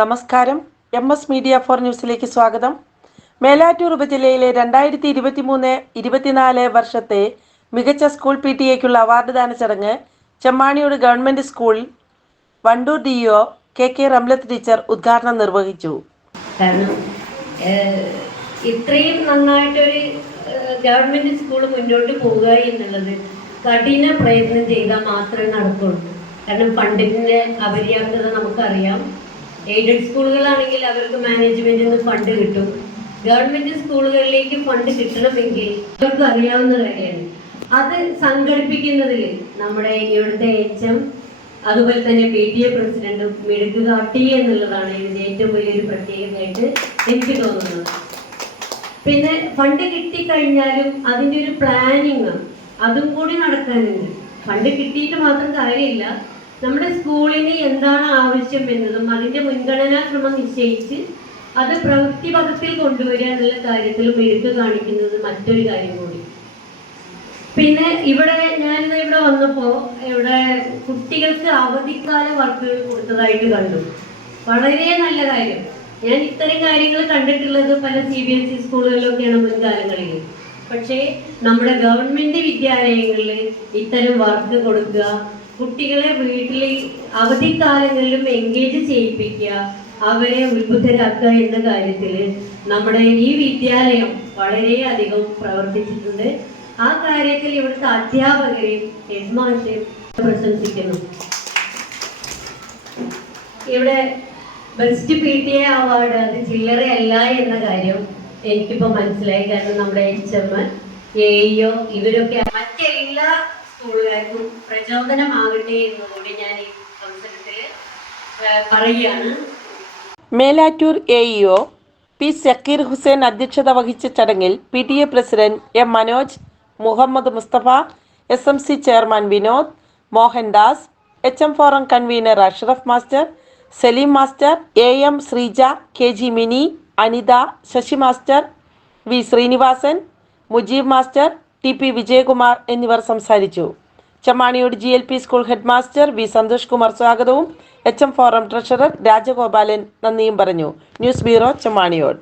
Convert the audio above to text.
നമസ്കാരം. MS media for ന്യൂസിലേക്ക് സ്വാഗതം. മേലാറ്റൂർ ഉപജില്ലയിലെ 2023-24 വർഷത്തെ മികച്ച സ്കൂൾ PTA-ക്കുള്ള അവാർഡ് ദാന ചടങ്ങ് Chemmaniyode government school Wandoor DO KK Ramlath teacher ഉദ്ഘാടനം നിർവഹിച്ചു. കാരണം ഇത്രയും നന്നായിട്ടൊരു ഗവൺമെന്റ് സ്കൂൾ മുന്നോട്ട് പോവുക എന്നുള്ളത് കഠിന പ്രയത്നം ചെയ്താൽ മാത്രമേ നടക്കുള്ളൂ. കാരണം ഫണ്ടിന്റെ അപര്യാപ്തത നമുക്കറിയാം. എയ്ഡഡ് സ്കൂളുകളാണെങ്കിൽ അവർക്ക് മാനേജ്മെന്റിൽ നിന്ന് ഫണ്ട് കിട്ടും. ഗവൺമെന്റ് സ്കൂളുകളിലേക്ക് ഫണ്ട് കിട്ടണമെങ്കിൽ അവർക്ക് അറിയാവുന്ന കാര്യമാണ്. അത് സംഘടിപ്പിക്കുന്നതിൽ നമ്മുടെ ഇവിടുത്തെ HM അതുപോലെ തന്നെ PTA പ്രസിഡന്റും മിടുക്ക് കാട്ടി എന്നുള്ളതാണ് ഇതിന്റെ ഏറ്റവും വലിയൊരു പ്രത്യേകതയായിട്ട് എനിക്ക് തോന്നുന്നത്. പിന്നെ ഫണ്ട് കിട്ടിക്കഴിഞ്ഞാലും അതിൻ്റെ ഒരു പ്ലാനിങ് അതും കൂടി നടക്കാനുണ്ട്. ഫണ്ട് കിട്ടിയിട്ട് മാത്രം കാര്യമില്ല. നമ്മുടെ സ്കൂളിന് എന്താണ് ആവശ്യം എന്നതും അതിൻ്റെ മുൻഗണനാക്രമം നിശ്ചയിച്ച് അത് പ്രവൃത്തിപഥത്തിൽ കൊണ്ടുവരിക എന്നുള്ള കാര്യത്തിൽ മിടുക്ക് കാണിക്കുന്നത് മറ്റൊരു കാര്യം കൂടി. പിന്നെ ഞാനിത് ഇവിടെ വന്നപ്പോൾ ഇവിടെ കുട്ടികൾക്ക് അവധിക്കാല വർക്ക് കൊടുത്തതായിട്ട് കണ്ടു. വളരെ നല്ല കാര്യം. ഞാൻ ഇത്തരം കാര്യങ്ങൾ കണ്ടിട്ടുള്ളത് പല CBSE സ്കൂളുകളിലൊക്കെയാണ് മുൻകാലങ്ങളിൽ. പക്ഷേ നമ്മുടെ ഗവൺമെന്റ് വിദ്യാലയങ്ങളിൽ ഇത്തരം വർക്ക് കൊടുക്കുക, കുട്ടികളെ വീട്ടിൽ അവധിക്കാലങ്ങളിലും എൻഗേജ് ചെയ്യിപ്പിക്കുക, അവരെ ഉത്ബുദ്ധരാക്കുക എന്ന കാര്യത്തിൽ നമ്മുടെ ഈ വിദ്യാലയം വളരെയധികം പ്രവർത്തിച്ചിട്ടുണ്ട്. ആ കാര്യത്തിൽ ഇവിടുത്തെ അധ്യാപകരെയും ഹെഡ്മാസ്റ്ററെയും പ്രശംസിക്കുന്നു. ഇവിടെ ബെസ്റ്റ് PTA അവാർഡ് അത് ചില്ലറയല്ല എന്ന കാര്യം എനിക്കിപ്പോൾ മനസ്സിലായി. കാരണം നമ്മുടെ HM, AEO ഇവരൊക്കെ മറ്റെല്ലാ സ്കൂളുകാർക്കും പ്രചോദനമാകട്ടെ എന്നുകൂടി ഞാൻ ഈ അവസരത്തിൽ പറയുകയാണ്. Melattur AEO P. സക്കീർ ഹുസൈൻ അധ്യക്ഷത വഹിച്ച ചടങ്ങിൽ PTA president M. Manoj, Muhammad Mustafa, SMC chairman Vinod, Mohandas, HM forum convener Ashraf master, Salim master, AM Sreeja, KG Mini, Anitha, Sasi master, V. Srinivasan, Mujeeb master, TP Vijayakumar എന്നിവർ സംസാരിച്ചു. Chemmaniyode GLP school head master V. Santhosh Kumar സ്വാഗതവും HM ഫോറം ട്രഷറർ രാജഗോപാലൻ നന്ദിയും പറഞ്ഞു. News bureau, Chemmaniyode.